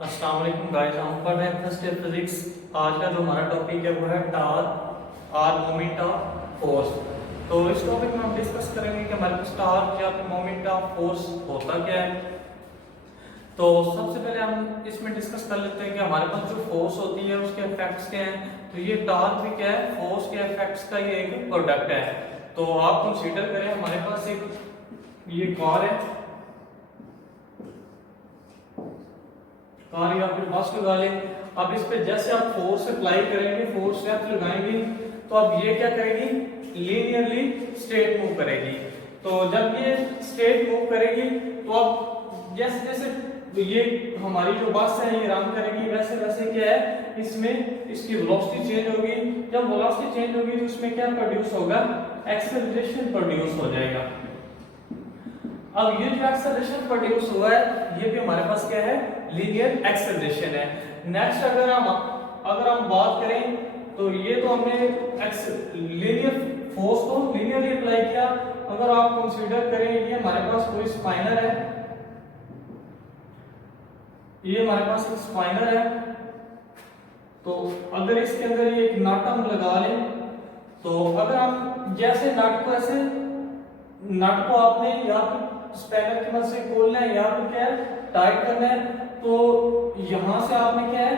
अस्सलाम वालेकुम गाइस, हम पढ़ रहे हैं फर्स्ट ईयर फिजिक्स। आज का जो हमारा टॉपिक है वो है torque or moment of force. तो इस टॉपिक में हम डिस्कस करेंगे कि हमारे पास टार्क या फिर मोमेंट ऑफ फोर्स होता क्या है। तो सबसे पहले हम इसमें डिस्कस कर लेते हैं कि हमारे पास जो फोर्स होती है उसके इफेक्ट्स क्या हैं। तो ये टार्क भी क्या है, फोर्स के इफेक्ट्स का ये एक प्रोडक्ट है। तो आप कंसीडर करें हमारे पास एक ये कार है, कार या फिर बस लगा लें। अब इस पे जैसे आप फोर्स अप्लाई करेंगे, फोर्स से आप लगाएंगे तो अब ये क्या करेगी, लीनियरली स्ट्रेट मूव करेगी। तो जब ये स्ट्रेट मूव करेगी तो अब जैसे जैसे ये हमारी जो बस है ये रन करेगी, वैसे वैसे क्या है इसमें इसकी वेलोसिटी चेंज होगी। जब वेलोसिटी चेंज होगी तो इसमें क्या प्रोड्यूस होगा, एक्सेलरेशन प्रोड्यूस हो जाएगा। अब ये जो एक्सेलरेशन प्रोड्यूस हुआ है ये भी हमारे पास क्या है, लीनियर एक्सेलरेशन है। नेक्स्ट अगर हम बात करें तो ये तो हमने लीनियर फोर्स को लीनियरली अप्लाई किया। अगर आप कंसीडर करें ये हमारे पास कोई स्पाइनर है, ये हमारे पास एक स्पाइनर है। तो अगर इसके अंदर ये एक नट हम लगा लें तो अगर हम जैसे नट को ऐसे, नट को आपने या फिर स्पैनर की मदद से खोलना है या फिर क्या है टाइट करना है, तो यहां से आपने क्या है,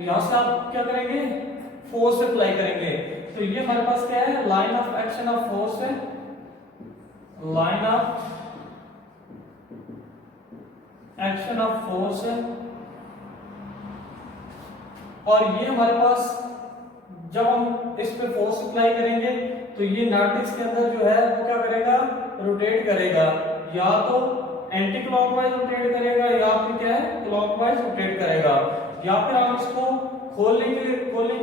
यहां से आप क्या करेंगे, फोर्स अप्लाई करेंगे। तो ये हमारे पास क्या है, line of action of force है, line of action of force है। और ये हमारे पास जब हम इस पे फोर्स अप्लाई करेंगे तो ये नट इसके अंदर जो है वो क्या करेगा, रोटेट करेगा। या तो एंटी क्लॉकवाइज रोटेट करेगा या फिर क्या है क्लॉकवाइज रोटेट करेगा। या फिर हम इसको खोलने के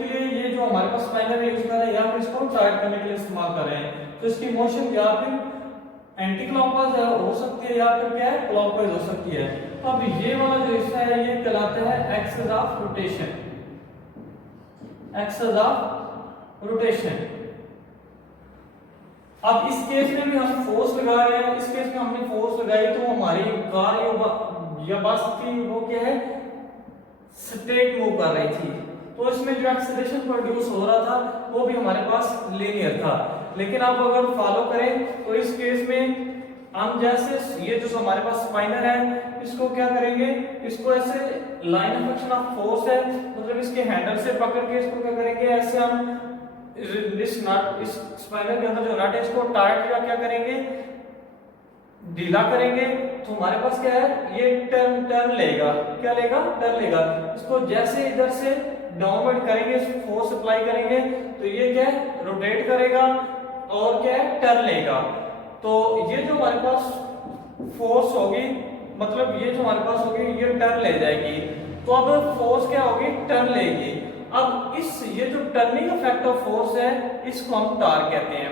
लिए ये जो हमारे पास स्पाइनर है यूज कर रहे हैं या फिर इसको टाइट करने के लिए इस्तेमाल कर रहे हैं। तो इसकी मोशन या फिर एंटी क्लॉकवाइज हो सकती है या फिर क्या है क्लॉकवाइज हो सकती है। तो अब ये वाला जो हिस्सा है ये कहलाता है axis of rotation, axis of rotation. अब इस केस में भी हम फोर्स लगा रहे हैं, इस केस में हमने फोर्स लगाई तो हमारी कार या बस थी वो क्या है, स्ट्रेट मूव कर रही थी। तो इसमें जो एक्सेलरेशन प्रोड्यूस हो रहा था वो भी हमारे पास लीनियर था। लेकिन अब अगर फॉलो करें तो इस केस में हम जैसे ये जो हमारे पास स्पाइनर है इसको क्या करेंगे, इसको ऐसे line of action of force है, मतलब इसके हैंडल से पकड़ के इसको क्या करेंगे, ऐसे हम इस नट, इस स्पाइनर के अंदर जो नट है इसको टाइट या क्या करेंगे, ढीला करेंगे। तो हमारे पास क्या है, ये टर्न लेगा, क्या लेगा, टर्न लेगा। इसको जैसे इधर से डाउनवर्ड करेंगे, फोर्स अप्लाई करेंगे तो ये क्या है, रोटेट करेगा और क्या है, टर्न लेगा। तो ये जो हमारे पास फोर्स होगी, मतलब ये जो हमारे पास होगी ये टर्न ले जाएगी। तो अब फोर्स क्या होगी, टर्न लेगी। अब इस ये जो टर्निंग इफेक्ट ऑफ फोर्स है इसको हम टार्क कहते हैं।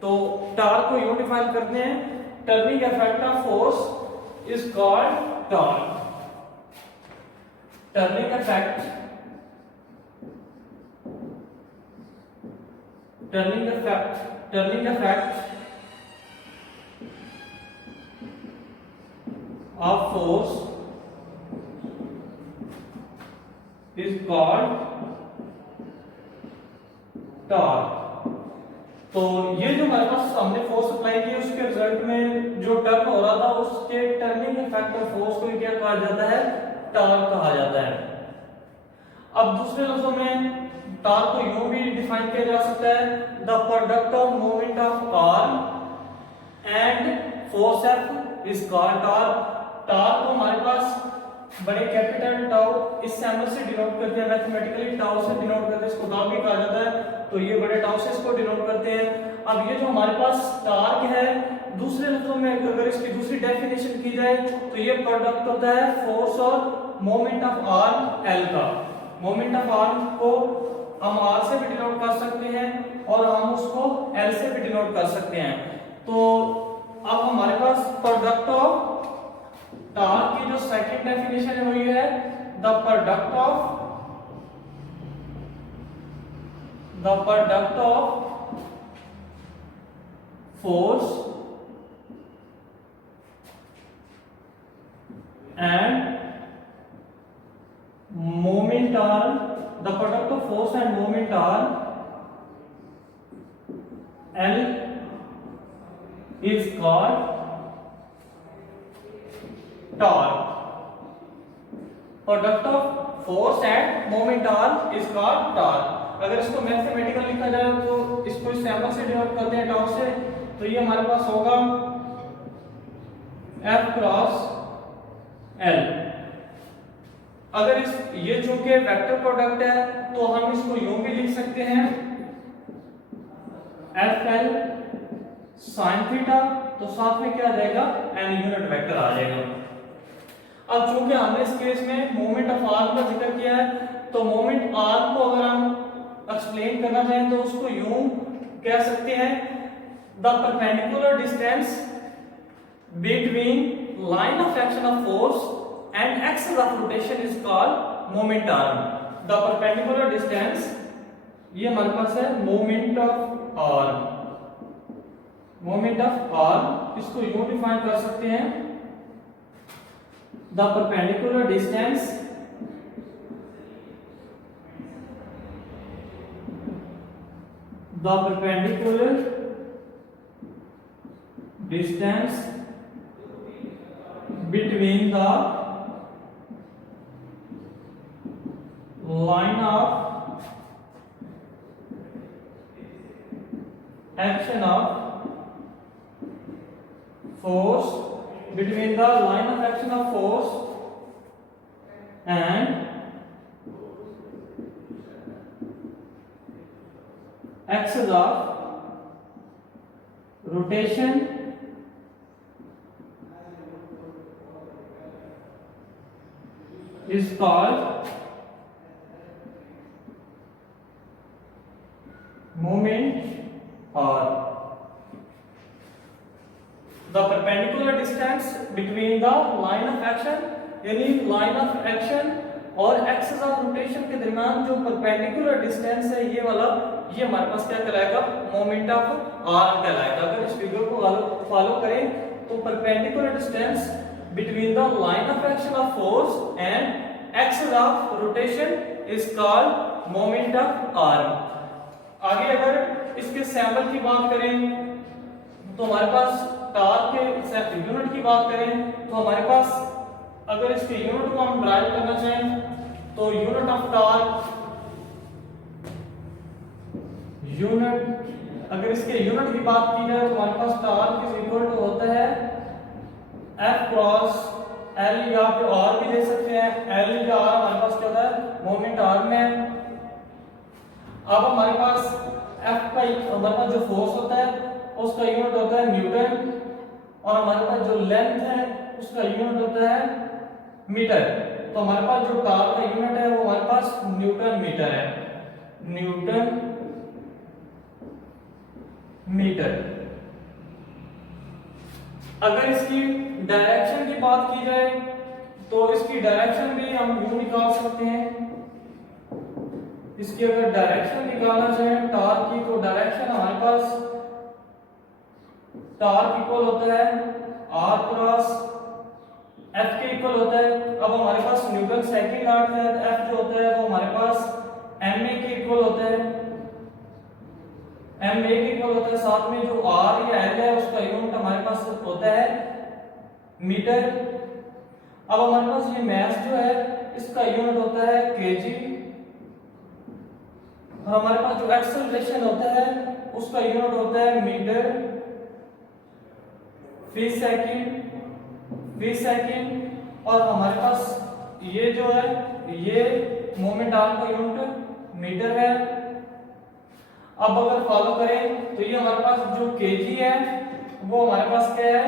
तो टार्क को यूं डिफाइन करते हैं, turning effect of force is called torque. Turning effect, turning effect of force is called torque. तो ये जो हमारे पास हमने फोर्स अप्लाई की उसके रिजल्ट में जो टर्न हो रहा था उसके टर्निंग इफेक्ट ऑफ फोर्स को क्या कहा जाता है, टार्क कहा जाता है। अब दूसरे लफ्जों में टार्क को यूं भी डिफाइन किया जा सकता है, the product of moment of arm and force F is called torque. Torque को हमारे पास बड़े कैपिटल टाउ इस सिंबल से डिनोट करते हैं, मैथमेटिकली टाउ से डिनोट करते हैं, इसको टाउ भी कहा जाता है। तो ये बड़े टाउ से इसको डिनोट करते हैं। अब ये जो हमारे पास टार्क है, दूसरे लफ्जों में अगर इसकी दूसरी डेफिनेशन की जाए तो ये प्रोडक्ट होता है फोर्स और मोमेंट ऑफ आर्म एल का। मोमेंट ऑफ आर्म को हम आर से भी डिनोट कर सकते हैं और हम उसको एल से भी डिनोट कर सकते हैं। तो अब हमारे पास प्रोडक्ट ऑफ टार्क की जो सेकंड डेफिनेशन है वो ये है, the product of force and moment arm, the product of force and moment arm L is called torque. Product of force and moment arm is called torque. अगर इसको mathematical लिखा जाए तो इसको इस सैंपल से डिनोट करते हैं टॉर्क से, तो ये हमारे पास होगा F क्रॉस L। अगर इस ये चूंकि वेक्टर प्रोडक्ट है तो हम इसको यूं भी लिख सकते हैं FL sin थीटा, तो साथ में क्या आ जाएगा n यूनिट वेक्टर आ जाएगा। अब चूंकि हमने इस केस में मोमेंट ऑफ आर्म का जिक्र किया है, तो मोमेंट आर्म को अगर हम एक्सप्लेन करना चाहें तो उसको यूं कह सकते हैं the perpendicular distance between line of action of force and axis of rotation is called moment arm. The perpendicular distance, ये हमारे पास है moment of arm। moment of arm इसको यूं डिफाइन कर सकते हैं the perpendicular distance between the line of action of force, between the line of action of force and axis of rotation is called moment arm. The perpendicular distance between the line of action, यानी line of action और axis of rotation के दरमियान जो perpendicular distance है ये वाला, ये हमारे पास क्या कहलाएगा moment of arm कहलाएगा। अगर इस फिगर को फॉलो करें तो perpendicular distance between the line of action of force and axis of rotation is called moment of arm। आगे अगर इसके सैंपल की बात करें तो हमारे पास टॉर्क के यूनिट की बात करें तो हमारे पास अगर इसके यूनिट को हम ड्राइव करना चाहें तो यूनिट ऑफ टॉर्क, अगर इसके यूनिट की बात की जाए तो हमारे पास टॉर्क इज इक्वल टू होता है F क्रॉस L, या फिर R भी दे सकते हैं, L या R हमारे पास क्या होता है मोमेंट आर्म में। अब हमारे पास F का हमारे पास जो फोर्स होता है उसका यूनिट होता है न्यूटन, और हमारे पास जो लेंथ है उसका यूनिट होता है मीटर। तो हमारे पास जो टॉर्क का यूनिट है वो हमारे पास न्यूटन मीटर है, न्यूटन मीटर। अगर इसकी डायरेक्शन की बात की जाए तो इसकी डायरेक्शन भी हम यूं निकाल सकते हैं। इसकी अगर डायरेक्शन निकालना चाहें टॉर्क की तो डायरेक्शन हमारे पास टॉर्क इक्वल होता है R क्रॉस F के इक्वल होता है। अब हमारे पास न्यूटन सेकंड लॉ है, F जो होता है वो हमारे पास ma के इक्वल होता है, ma के इक्वल होता है। साथ में जो R या L है उसका यूनिट हमारे पास होता है मीटर। अब हमारे पास ये मास जो है इसका यूनिट होता है kg, और हमारे पास जो एक्सेलरेशन होता है उसका यूनिट होता है मीटर फी सेकंड, और हमारे पास ये जो है ये मोमेंट आर्म का यूनिट मीटर है। अब अगर फॉलो करें तो ये हमारे पास जो केजी है वो हमारे पास क्या है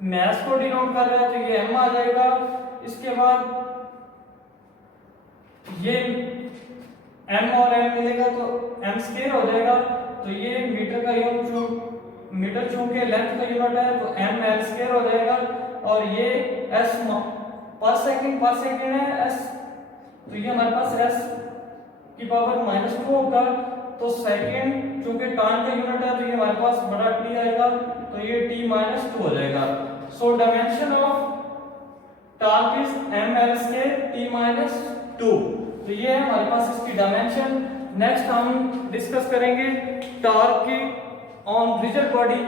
मास को डिनोट कर रहा है, तो ये m आ जाएगा। इसके बाद ये m और m मिलेगा तो m स्क्वायर हो जाएगा, तो ये मीटर का यूनिट मीटर चूंकि लेंथ का यूनिट है तो m l स्क्वायर हो जाएगा, और ये s पर सेकंड है s, तो ये हमारे पास s की पावर -2 होगा। तो सेकंड चूंकि टाइम का यूनिट है तो ये हमारे पास बड़ा t आएगा, तो ये t -2 हो जाएगा। So dimension of torque is ml square t minus 2। तो ये है हमारे पास इसकी डायमेंशन। नेक्स्ट हम डिस्कस करेंगे टॉर्क की ऑन रिजिड बॉडी।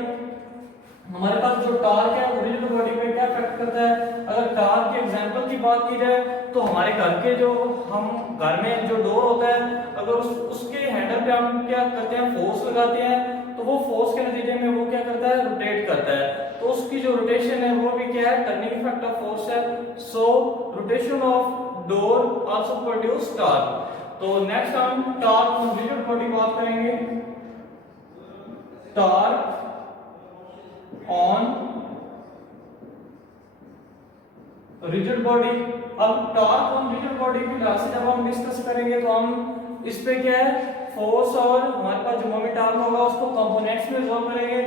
हमारे पास जो टॉर्क है वो रिजिड बॉडी पे क्या इफेक्ट करता है। अगर टॉर्क के एग्जांपल की बात की जाए तो हमारे घर के जो हम घर में जो डोर होता है, अगर उसके हैंडल पे हम क्या करते हैं, फोर्स लगाते हैं, तो वो फोर्स के नतीजे में वो क्या करता है, रोटेट करता है। तो उसकी जो रोटेशन है वो भी क्या है, टर्निंग इफेक्ट ऑफ फोर्स है। So rotation of door also produce torque. तो नेक्स्ट हम टॉर्क ऑन रिजिड बॉडी बात करेंगे। Torque on rigid body. अब टॉर्क ऑन रिजिड बॉडी की क्लास जब हम डिस्कस करेंगे तो हम इस पे क्या है, फोर्स और हमारे पास जो मोमेंट आर्म होगा उसको कंपोनेंट्स में रिजॉल्व करेंगे।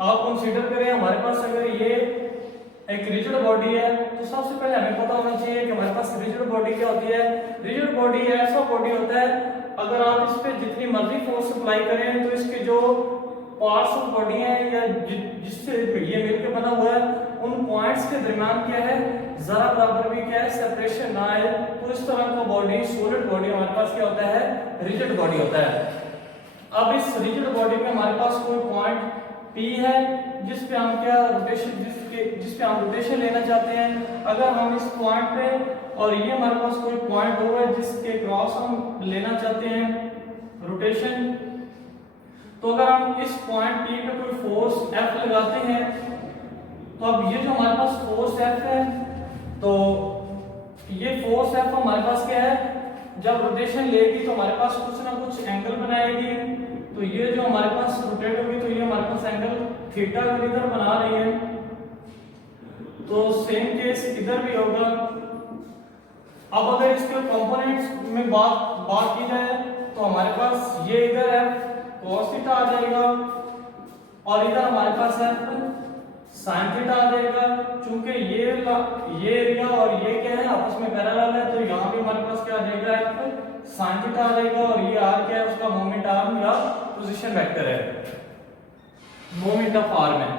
आप कंसीडर करें हमारे पास अगर ये एक रिजिड बॉडी है तो सबसे पहले हमें पता होना चाहिए कि हमारे पास रिजिड बॉडी क्या होती है। रिजिड बॉडी ऐसा बॉडी होता है अगर आप इस पे जितनी मर्जी फोर्स अप्लाई करें तो इसके जो पार्ट्स ऑफ बॉडी है या जिससे ये मिलकर बना हुआ है उन पॉइंट्स के दरमियान क्या है, जरा बराबर भी क्या है, सेपरेशन ना आए। तो इस तरह का बॉडी, सॉलिड बॉडी हमारे पास क्या होता है, रिजिड बॉडी होता है। अब इस रिजिड बॉडी में हमारे पास कोई पॉइंट P है जिस पे हम क्या रोटेशन जिस पे हम रोटेशन लेना चाहते हैं। अगर हम इस पॉइंट पे और ये हमारे पास कोई पॉइंट O है जिसके क्रॉस हम लेना चाहते हैं रोटेशन, तो अगर हम इस पॉइंट P पे कोई फोर्स F लगाते हैं तो अब ये जो हमारे पास फोर्स F है, तो ये फोर्स F हमारे पास क्या है, जब रोटेशन लेगी तो हमारे पास कुछ ना कुछ एंगल बनाएगी। तो ये जो हमारे पास रोटेट होगी तो ये हमारे पास एंगल थीटा इधर बना रही है। तो सेम केस इधर भी होगा। अब अगर इसके कंपोनेंट्स में बात की जाए तो हमारे पास ये इधर है cos थीटा आ जाएगा और इधर हमारे पास है sin थीटा आ जाएगा। चूंकि ये एरिया और ये क्या है, आपस में पैरेलल है, तो यहाँ भी हमारे पास क्या आ जाएगा, sin थीटा आ जाएगा। और ये r क्या है, उसका मोमेंट आर्म या पोजीशन वेक्टर है, मोमेंट ऑफ आर्म है।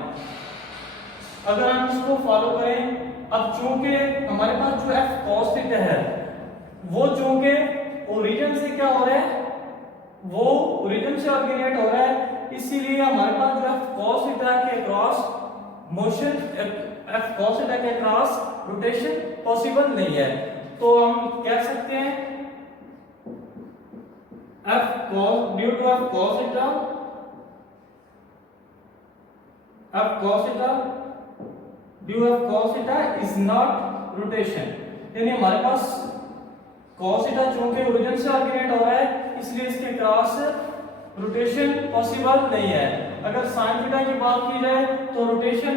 अगर हम इसको फॉलो करें, अब चूंकि हमारे पास जो f cos थीटा है वो चूंकि ओरिजिन से क्या हो रहा है, वो ओरिजिन से ऑरिजिनेट हो रहा है, इसीलिए हमारे पास जो f cos थीटा के cross motion, f cos theta के क्रॉस रोटेशन पॉसिबल नहीं है। तो हम कह सकते हैं f cos due to f cos theta, f cos theta due f cos theta is not rotation. यानी हमारे पास cos थीटा चूंकि ओरिजिन से ऑरिजिनेट हो रहा है इसलिए इसके क्रॉस रोटेशन पॉसिबल नहीं है। अगर sin थीटा की बात की जाए तो रोटेशन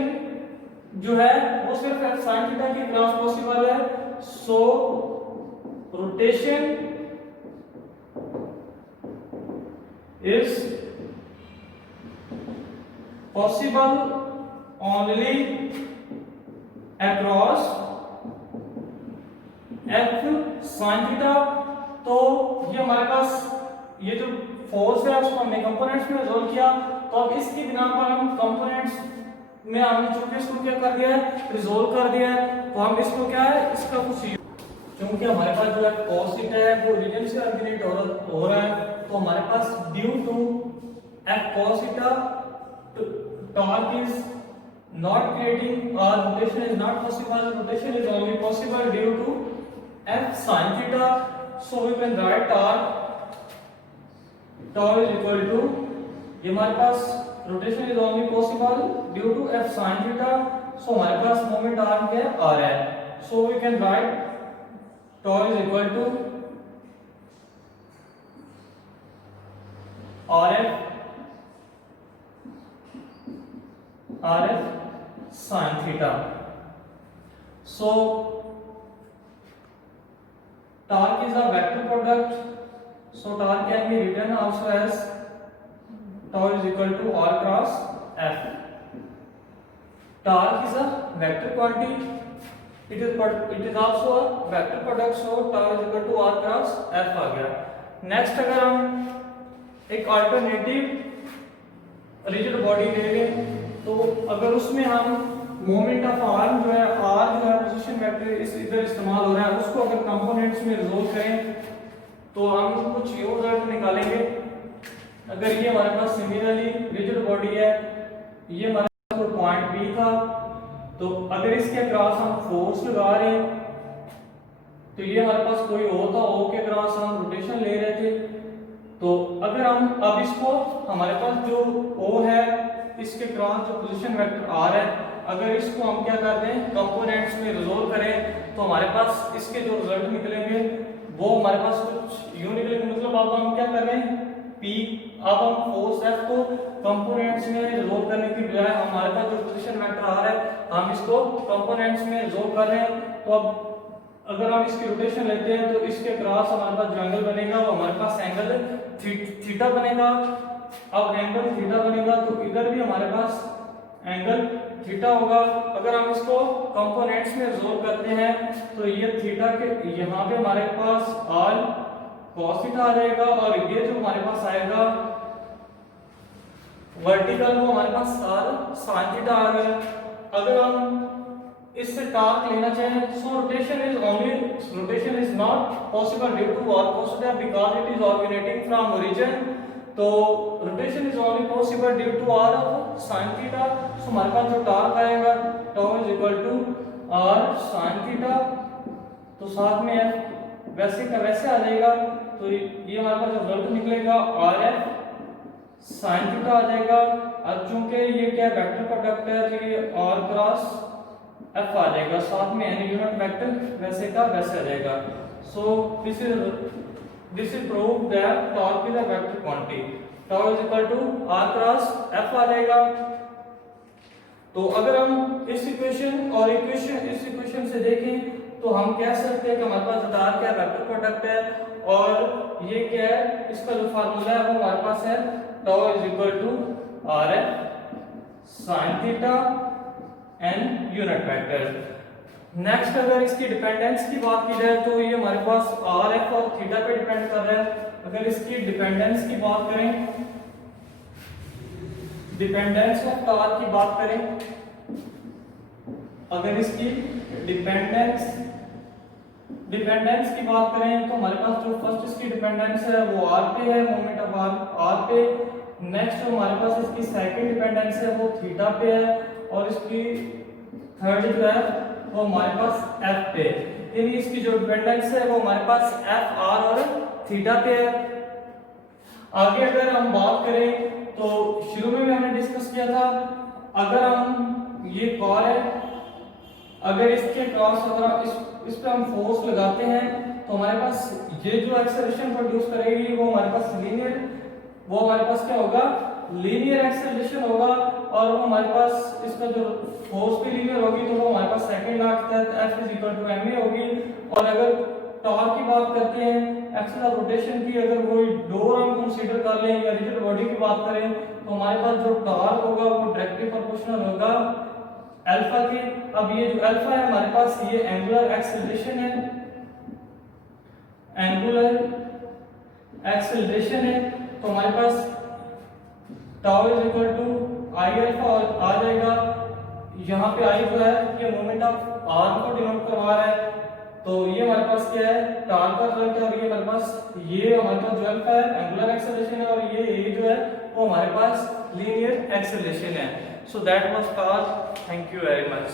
जो है वो सिर्फ sin थीटा के क्रॉस पॉसिबल है। So rotation is possible only across f sin theta. तो ये हमारे पास ये जो फोर्स है उसको हमने कंपोनेंट्स में रिजॉल्व किया। तो अब इसकी बिना पर हम कंपोनेंट्स में हमने चूंकि इसको क्या कर दिया है, रिजॉल्व कर दिया है, तो हम इसको क्या है, इसका कुछ चूंकि हमारे पास जो है cos थीटा है वो ओरिजिन से ऑरिजिनेट हो रहा है, तो हमारे पास due to f cos theta torque is not creating or rotation is not possible, rotation is only possible due to f sin theta. So we can write tau is equal to, ये हमारे पास rotation is only possible due to f sin theta, so हमारे पास moment arm क्या है, r है, so we can write tau is equal to rf sin theta. So torque is a vector product, so torque can be written also as tau is equal to r cross f. Torque is a vector quantity, it is also a vector product, so tau is equal to r cross f आ गया। Next अगर हम एक alternative rigid body ले लें तो अगर उसमें हम मोमेंट ऑफ आर्म जो है, आर जो है पोजीशन वेक्टर इस इधर इस्तेमाल हो रहा है, उसको अगर कंपोनेंट्स में रिजोल्व करें तो हम कुछ यूं रिजल्ट निकालेंगे। अगर ये हमारे पास सिमिलरली रिजिड बॉडी है, ये हमारे पास पॉइंट बी था, तो अगर इसके अक्रॉस हम फोर्स लगा रहे हैं तो ये हमारे पास कोई ओ था, ओ के अक्रॉस हम रोटेशन ले रहे थे। तो अगर हम अब इसको, हमारे पास जो ओ है इसके क्रॉस जो पोजीशन वेक्टर आर है, अगर इसको हम क्या कर दें कंपोनेंट्स में रिजोल्व करें तो हमारे पास इसके जो रिजल्ट निकलेंगे वो हमारे पास कुछ यूं निकलेंगे। मतलब अब हम क्या कर रहे हैं पी, अब हम फोर्स एफ को कंपोनेंट्स में रिजोल्व करने की बजाय हमारे पास जो पोजीशन वेक्टर आर है हम इसको कंपोनेंट्स में रिजोल्व कर रहे हैं। तो अब अगर हम इसकी रोटेशन लेते हैं तो इसके क्रॉस हमारे पास जो एंगल बनेगा वो हमारे पास एंगल थीटा बनेगा। अब एंगल थीटा बनेगा तो इधर भी हमारे पास एंगल थीटा होगा। अगर हम इसको कंपोनेंट्स में रिजोल्व करते हैं तो ये थीटा के यहाँ पे हमारे पास आर cos थीटा आ जाएगा और ये जो हमारे पास आएगा वर्टिकल वो हमारे पास sin थीटा आ गया। अगर हम इससे टॉर्क लेना चाहें so rotation is not possible due to r cos theta because it is originating from origin. तो rotation is only possible due to r of sin theta. So हमारे पास जो टॉर्क आएगा tau is equal to r sin theta. तो साथ में f वैसे का वैसे आ जाएगा। तो ये हमारे पास जो रिजल्ट निकलेगा rf sin थीटा आ जाएगा। अब चूंकि ये क्या वेक्टर प्रोडक्ट है तो ये r क्रॉस f आ जाएगा, साथ में एनी यूनिट वेक्टर वैसे का वैसे आ जाएगा। So this is prove that torque is a vector quantity. tau is equal to r cross f आ जाएगा। तो अगर हम इस इक्वेशन और इस इक्वेशन से देखें तो हम कह सकते हैं कि हमारे पास टॉर्क क्या वेक्टर प्रोडक्ट है और ये क्या है, इसका जो फार्मूला है वो हमारे पास है tau is equal to rf sin theta and unit vector. Next अगर इसकी डिपेंडेंस की बात की जाए तो ये हमारे पास rf और थीटा पे डिपेंड कर रहा है। अगर इसकी डिपेंडेंस की बात करें, डिपेंडेंस ऑफ टॉर्क की बात करें, अगर इसकी डिपेंडेंस की बात करें तो हमारे पास जो फर्स्ट इसकी डिपेंडेंस है वो r पे है, मोमेंट ऑफ r पे। नेक्स्ट जो हमारे पास इसकी सेकंड डिपेंडेंस है वो थीटा पे है और इसकी थर्ड जो है वो हमारे पास f पे। यानी इसकी जो डिपेंडेंस है वो हमारे पास f r और थीटा पे है। आगे अगर हम बात करें तो शुरू में भी हमने डिस्कस किया था, अगर हम ये कॉर है, अगर इसके क्रॉस अगर इस पे हम फोर्स लगाते हैं तो हमारे पास ये जो एक्सेलरेशन प्रोड्यूस करेगी वो हमारे पास क्या होगा, लीनियर एक्सेलरेशन होगा। और वो हमारे पास इसका जो फोर्स भी लीनियर होगी तो वो हमारे पास सेकंड लॉ के तहत F is equal to ma होगी। और अगर टॉर्क की बात करते हैं, एक्सिस ऑफ रोटेशन की अगर कोई डोर हम कंसीडर कर लें या रिजिड बॉडी की बात करें तो हमारे पास जो टॉर्क होगा वो डायरेक्टली प्रोपोर्शनल होगा अल्फा के। अब ये जो अल्फा है हमारे पास ये एंगुलर एक्सेलरेशन है, तो हमारे पास tau is equal to I alpha आ जाएगा। यहाँ पे आई जो है ये मोमेंट ऑफ आर्म को डिनोट करवा रहा है। तो ये हमारे पास क्या है, टॉर्क का रिजल्ट है और ये हमारे पास जो अल्फा है एंगुलर एक्सेलरेशन है और ये जो है वो हमारे पास लीनियर एक्सेलरेशन है। So that was torque. Thank you very much.